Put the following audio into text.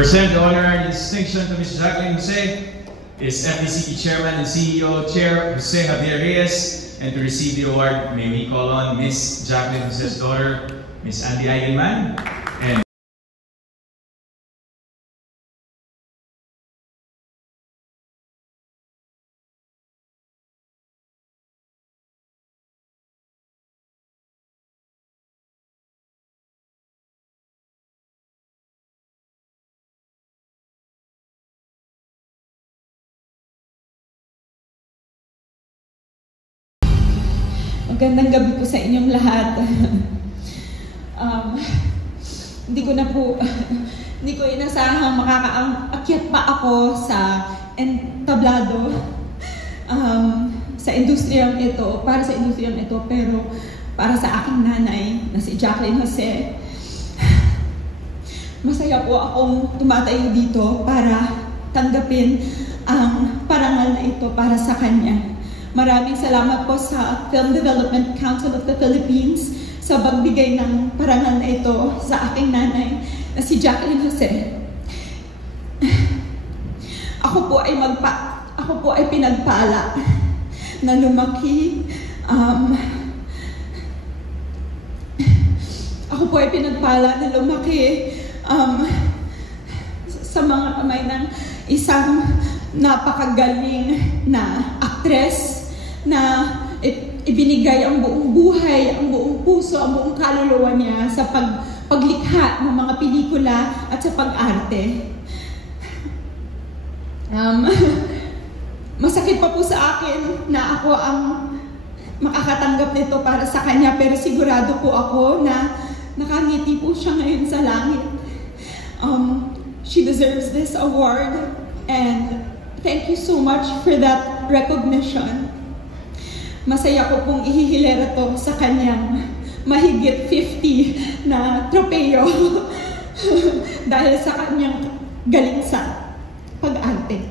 present the honor and distinction to Ms. Jacqueline Jose is FDCP Chairman and CEO Chair Jose Javier Reyes, and to receive the award, may we call on Ms. Jacqueline Jose's daughter, Ms. Andy Eigenman, and magandang gabi po sa inyong lahat. Hindi ko inasahang makakaakyat pa ako sa entablado sa industriyang ito, para sa industriyang ito, pero para sa aking nanay na si Jacqueline Jose. Masaya po akong tumatayo dito para tanggapin ang parangal na ito para sa kanya. Maraming salamat po sa Film Development Council of the Philippines sa pagbigay ng parangal na ito sa aking nanay na si Jacqueline Jose. Ako po ay pinagpala na lumaki. Sa mga kamay ng isang napakagaling na aktres na ibinigay ang buong buhay, ang buong puso, ang buong kaluluwa niya sa paglikha ng mga pelikula at sa pag-arte. Masakit pa po sa akin na ako ang makakatanggap nito para sa kanya, pero sigurado po ako na nakangiti po siya ngayon sa langit. She deserves this award, and thank you so much for that recognition. Masaya ko pong ihihilera to sa kanyang mahigit 50 na tropeyo dahil sa kanyang galing sa pag-arte.